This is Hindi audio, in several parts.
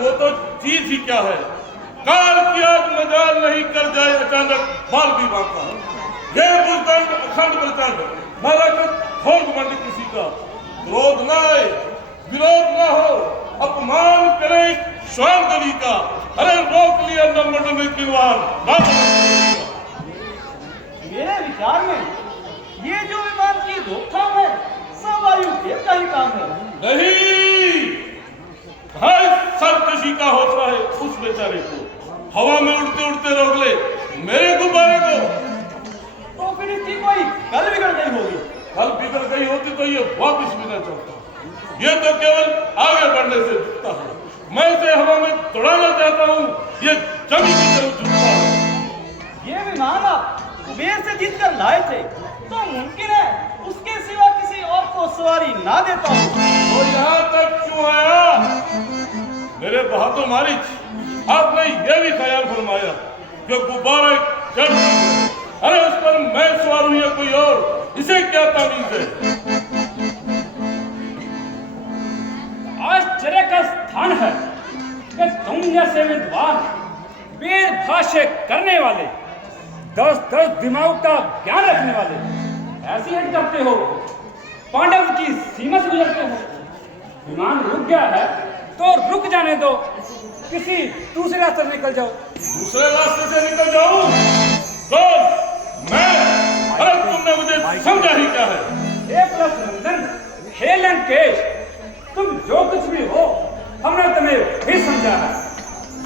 वो तो चीज ही क्या है। काल की आज मजाल नहीं कर जाए अचानक बाल भी बांका। ये बुजदंड अखंड प्रचंड महाराज घोर घमंड किसी का। क्रोध न आए विरोध न हो अपमान करे स्वयं गली का। अरे रोक लिया न मंडल में किलवार। मेरे विचार में ये जो विमान की रोकथाम है सब वायुदेव का ही काम है। नहीं, भाई सरकशी का हौसला है उस बेचारे को। हवा में उड़ते उड़ते रोक ले मेरे गुब्बारे को। तो फिर इसकी कोई कल बिगड़ गई होगी। कल बिगड़ गई होती तो ये वापिस भी न चलता। ये तो केवल आगे बढ़ने से दिखता है। मैं इसे हवा में दौड़ाना चाहता हूँ, ये जमी की तरफ झुकता है। ये विमान आप कुबेर से जीत कर लाए थे तो मुमकिन है उसके सिवा किसी और को सवारी ना देता हूँ। और यहाँ तक क्यों आया मेरे बहादुर मारिच? आपने यह भी ख्याल फरमाया कि गुब्बारा चढ़, अरे उस पर मैं सवार हूं या कोई और, इसे क्या तामीज है? आश्चर्य का स्थान है कि तुम जैसे विद्वान वेद भाष्य करने वाले 10 दिमाग का ज्ञान रखने वाले ऐसी हट करते हो, पांडव की सीमा से गुजरते हो। विमान रुक गया है तो रुक जाने दो, किसी दूसरे रास्ते से निकल जाओ। दूसरे रास्ते से निकल जाऊं? कौन? मैं? अरे तुमने मुझे समझा ही क्या है? ए प्लस नंदन, हे लंकेश, तुम जो कुछ भी हो हमने तुम्हें भी समझा है,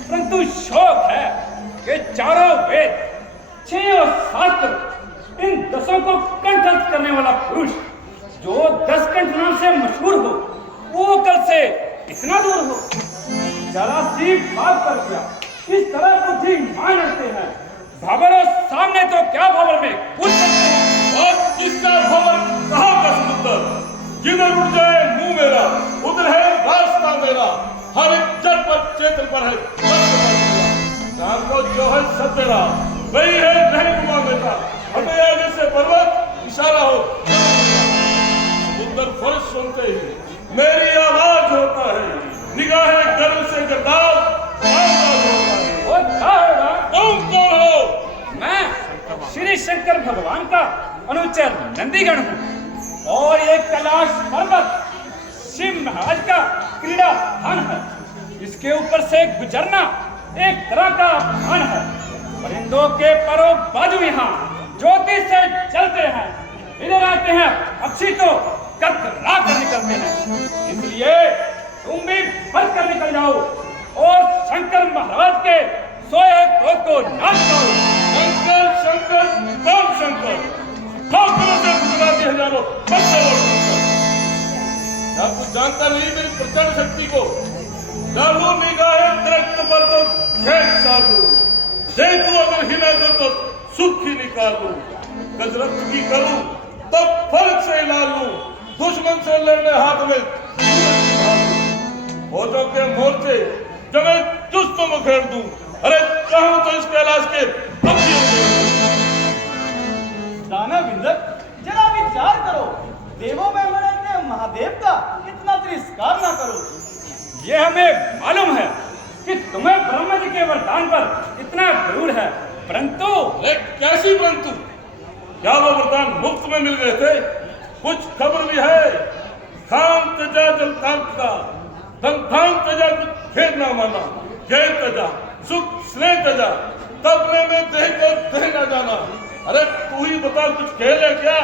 परंतु शौक है कि चारों वेद 6 शास्त्र इन 10 को कंठस्थ करने वाला पुरुष जो 10 कंठ नाम से मशहूर हो वो कल से इतना दूर हो। जरा सी बात पर क्या इस तरह बुद्धि मान रखते हैं। भाबर सामने तो क्या भाबर में कूद सकते हैं। और किसका भावर कहाँ का समुद्र? जिधर उड़ जाए मुंह मेरा उधर है रास्ता मेरा। हर एक जड़ पर चेतन पर है नाम को जो है सब तेरा, वही है रहनुमा मेरा। हमें आगे से पर्वत इशारा हो, समुद्र फर्श सुनते ही मेरी आवाज होता है। निगाहें गर्व से गद्दार आवाज होता है। और क्या होगा? तुम कौन हो? मैं श्री शंकर भगवान का अनुचर नंदीगण हूँ और ये कैलाश पर्वत शिव महाराज का क्रीड़ा स्थान है। इसके ऊपर से गुजरना एक तरह का अभिमान है। परिंदों के परों बाजू यहाँ ज्योति से चलते हैं, इधर आते हैं, पक्षी तो कतरा कर निकलते हैं। इसलिए तुम भी बच कर निकल जाओ और शंकर महाराज के सोए क्रोध को नाश करो। शंकर शंकर कौन शंकर? ठाकुरों से गुजराती हजारों बच्चे क्या कुछ जानता नहीं मेरी प्रचंड शक्ति को? डालू निगाहें दरख्त पर तो खेत सालू, देखो अगर हिला दो तो सुख ही निकालू। गजरत की करूं तब फर्क से हिला लूं, दुश्मन से लड़ने हाथ में फौजों के मोर्चे जब मैं चुस्त मुखेड़ दूं। अरे चाहूं तो इस कैलाश के पक्षियों दानव इंद्र, जरा विचार करो। देवों में मरते महादेव का इतना तिरस्कार ना करो। ये हमें मालूम है कि तुम्हें ब्रह्मा जी के वरदान पर इतना गरूर है, परंतु कैसी परंतु? क्या वो वरदान मुफ्त में मिल गए थे? कुछ खबर भी है। खान तजा जलतान का धन तजा खेद ना माना, जय तजा सुख स्नेह तजा तबने में देह को देह ना जाना। अरे तू ही बता कुछ खेल है क्या?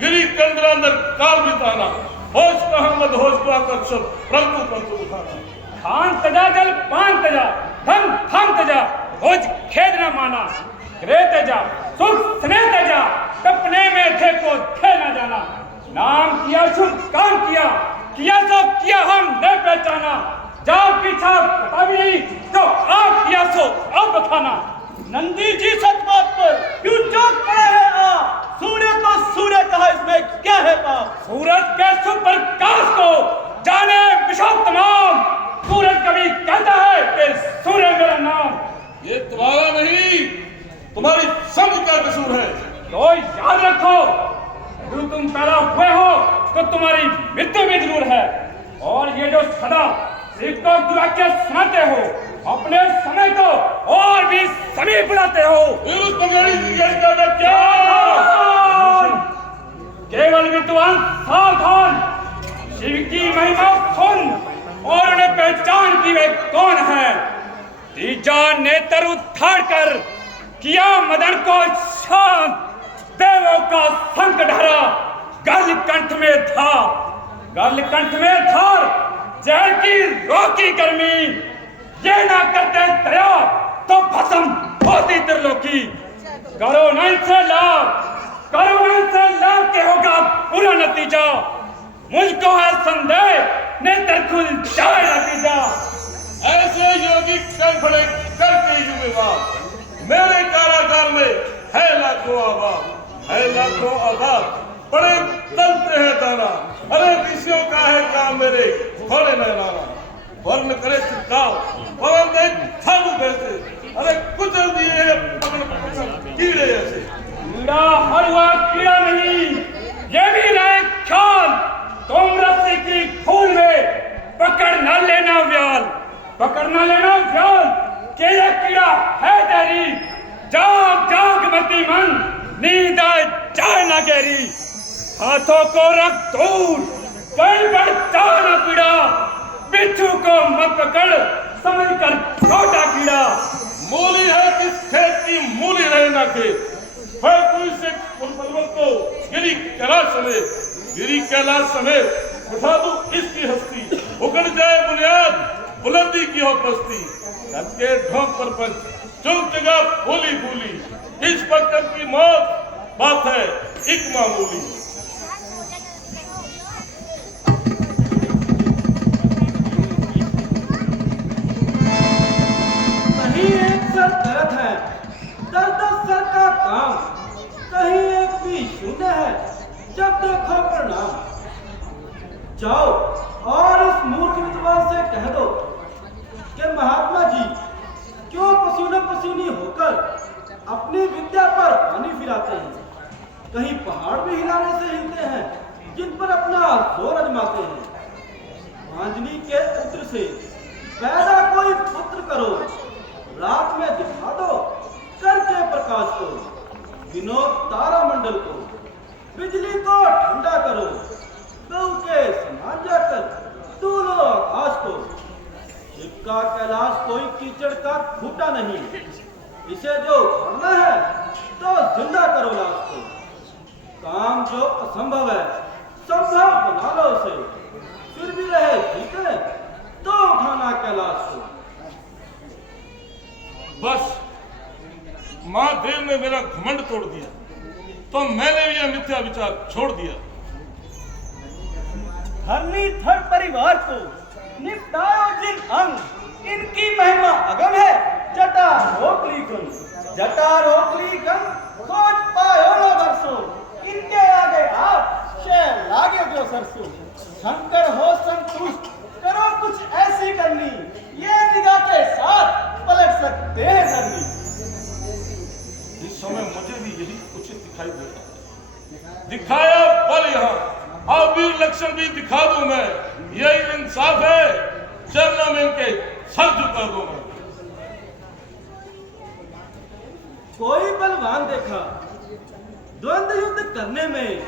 गिरी कंदरा अंदर काल बिताना, होश कहाँ मत होश को आकर सब परंतु परंतु उठाना। खान तजा जल पान तजा धन धान तजा भोज खेद न माना, ग्रह तजा सुख स्नेह तजा तपने में थे को थे न जाना। नाम किया शुभ काम किया सो किया हम न पहचाना। जाओ पीछा पता भी नहीं तो आप किया सो अब बताना। नंदी जी सच बात पर क्यों चौंक पड़े हैं आप? सूर्य को सूर्य कहा, इसमें क्या है पाप? सूरज के सुप्रकाश को जाने विशोक तमाम। सूरज कभी कहता है कि सूर्य मेरा नाम। ये तुम्हारा नहीं तुम्हारी समझ का कसूर है। तो याद रखो, जो तुम पैदा हुए हो तो तुम्हारी मृत्यु भी जरूर है। और ये जो सदा इसको दुराक्य सुनाते हो, अपने समय को और भी समीप बुलाते हो। उस बंगाली जिगर का मैं क्या केवल विद्वान सावधान, शिव की महिमा सुन और उन्हें पहचान की वे कौन है। तीजा नेत्र उठाड़ कर किया मदन को शांत, देवों का संग ढरा, गल कंठ में था, गल कंठ में धार, जहर की रोकी गर्मी, ये ना करते दया तो भस्म होती त्रिलोकी। करो न इनसे लाभ, करो न इनसे लाभ के होगा बुरा नतीजा, मुझको है संदेह नेत्र खुल जाए नतीजा। ऐसे योगी खड़े करते युवाद, मेरे कारागार में है लाखों आबाद, है लाखों आबाद, बड़े तलते हैं दाना, अरे ऋषियों का है काम मेरे थोड़े नहलाना, वर्ण करे चित्ताव पवन दे थालू बैसे, अरे कुचल दिए पकड़ कीड़े ऐसे। कीड़ा हरवा कीड़ा नहीं, ये भी रहे ख्याल, तुम रस्सी की फूल में पकड़ न लेना व्याल, पकड़ न लेना व्याल, के ये कीड़ा है तेरी, जाग जाग मती मन, नींद आए जाए ना गहरी, हाथों को रख दूर, कहीं बढ़ जाना पीड़ा, बिच्छू को मत पकड़, समझ कर छोटा कीड़ा। मूली है किस खेत की मूली रहे ना खेत, है कोई से पर्वत को गिरी कैलाश समेत, गिरी कैलाश समेत उठा दूं इसकी हस्ती, उगड़ जाए बुनियाद बुलंदी की हो प्रस्ती, सबके ढोंक पर पंच चुप जगह बोली बोली, इस पत्थर की मौत बात है एक मामूली। कहीं एक सर दर्द है, दर्द सर का काम, कहीं एक भी शून्य है, जब देखो प्रणाम। जाओ और इस मूर्ख विद्वान से कह दो कि महात्मा जी क्यों पसीने पसीनी होकर अपनी विद्या पर पानी फिराते हैं। कहीं पहाड़ भी हिलाने से हिलते हैं जिन पर अपना जोर अजमाते हैं। आंजनी के पुत्र से पैदा कोई पुत्र करो, रात में दिखा दो करके प्रकाश को, विनोद तारा मंडल को, बिजली को ठंडा करो, गौ के समान जाकर डूलो आकाश को। शिव का कैलाश कोई कीचड़ का खूटा नहीं, इसे जो करना है तो जिंदा करो लाश को। काम जो असंभव है संभव बना लो उसे, फिर भी रहे जीते तो उठाना कैलाश को। बस महादेव ने मेरा घमंड तोड़ दिया, तो मैंने भी यह मिथ्या विचार छोड़ दिया। धरनी धड़ परिवार को निपटाओ जिन अंग, इनकी महिमा अगम है, जटा रोकली गंग, जटा रोकली गंग, खोज पायो न बरसो, इनके आगे आप शेर लागे जो सरसों। शंकर हो संतुष्ट, करो कुछ ऐसी करनी, ये निगाह के साथ पलट सकते हैं धरनी। इस समय मुझे भी यही उचित दिखाई देता है। दिखाया बल यहाँ, अब वीर लक्षण भी दिखा दूं मैं, यही इंसाफ है, चरणों में इनके सर झुका दूं मैं। कोई बलवान देखा द्वंद्व युद्ध करने में,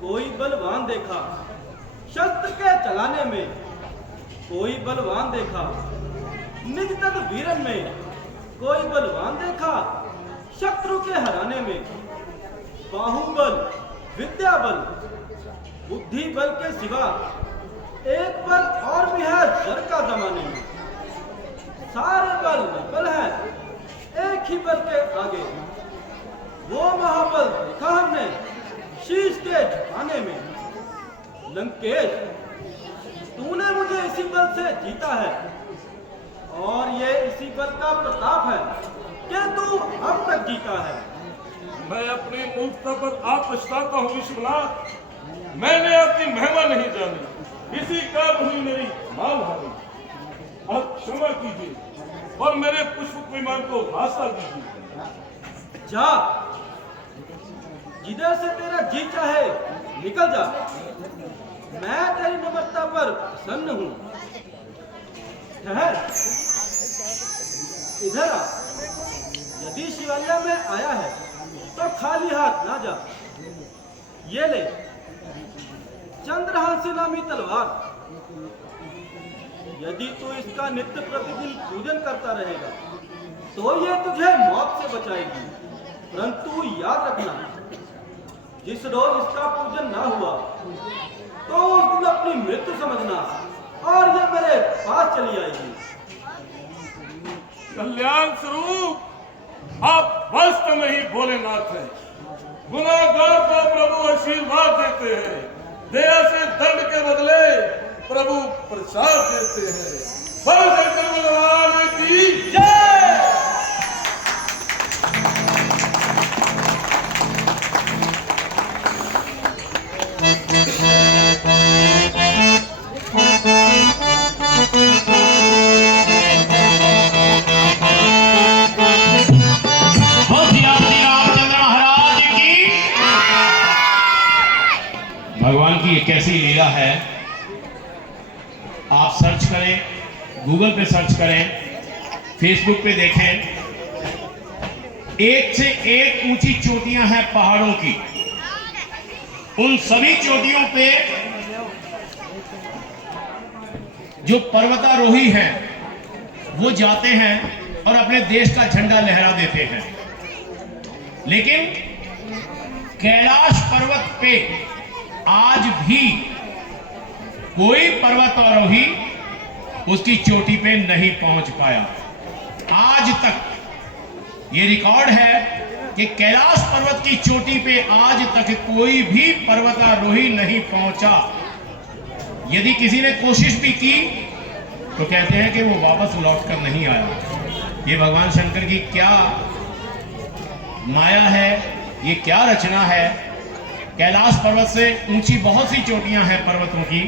कोई बलवान देखा शस्त्र के चलाने में, कोई बलवान देखा निज तद वीरन में, कोई बलवान देखा शत्रु के हराने में। बाहुबल विद्या बल बुद्धि बल के सिवा एक बल और भी है जर का जमाने में। सारे बल निर्बल है एक ही बल के आगे, वो महाबल देखा हमने शीश के झुकाने में। लंकेश तूने मुझे इसी बल से जीता है, और ये इसी बल का प्रताप है कि तू अब तक जीता है। मैं अपनी मूर्खता पर आप पछताता हूँ विश्वनाथ, मैंने आपकी महिमा नहीं जानी, इसी कारण हुई मेरी मान हानि। अब क्षमा कीजिए और मेरे पुष्प विमान को रास्ता दीजिए। जा, जिधर से तेरा जी चाहे निकल जा, मैं तेरी नम्रता पर प्रसन्न हूँ। ठहर, इधर आ। यदि शिवालय में आया है तो खाली हाथ ना जा। ये ले चंद्रहासी नामी तलवार। यदि तू इसका नित्य प्रतिदिन पूजन करता रहेगा तो ये तुझे मौत से बचाएगी। परंतु याद रखना, जिस रोज इसका पूजन ना हुआ तो उस दिन अपनी मृत्यु समझना और ये मेरे पास चली आएगी। कल्याण स्वरूप आप वास्तव में ही भोलेनाथ हैं। गुनाहगार को प्रभु आशीर्वाद देते हैं, दया से दंड के बदले प्रभु प्रसाद देते हैं। बोल शंकर भगवान की जय। भगवान की ये कैसी लीला है। आप सर्च करें, गूगल पे सर्च करें, फेसबुक पे देखें, एक से एक ऊंची चोटियां हैं पहाड़ों की। उन सभी चोटियों पे जो पर्वतारोही हैं वो जाते हैं और अपने देश का झंडा लहरा देते हैं। लेकिन कैलाश पर्वत पे आज भी कोई पर्वतारोही उसकी चोटी पे नहीं पहुंच पाया। आज तक ये रिकॉर्ड है कि कैलाश पर्वत की चोटी पे आज तक कोई भी पर्वतारोही नहीं पहुंचा। यदि किसी ने कोशिश भी की तो कहते हैं कि वो वापस लौटकर नहीं आया। ये भगवान शंकर की क्या माया है, ये क्या रचना है। कैलाश पर्वत से ऊंची बहुत सी चोटियां हैं पर्वतों की,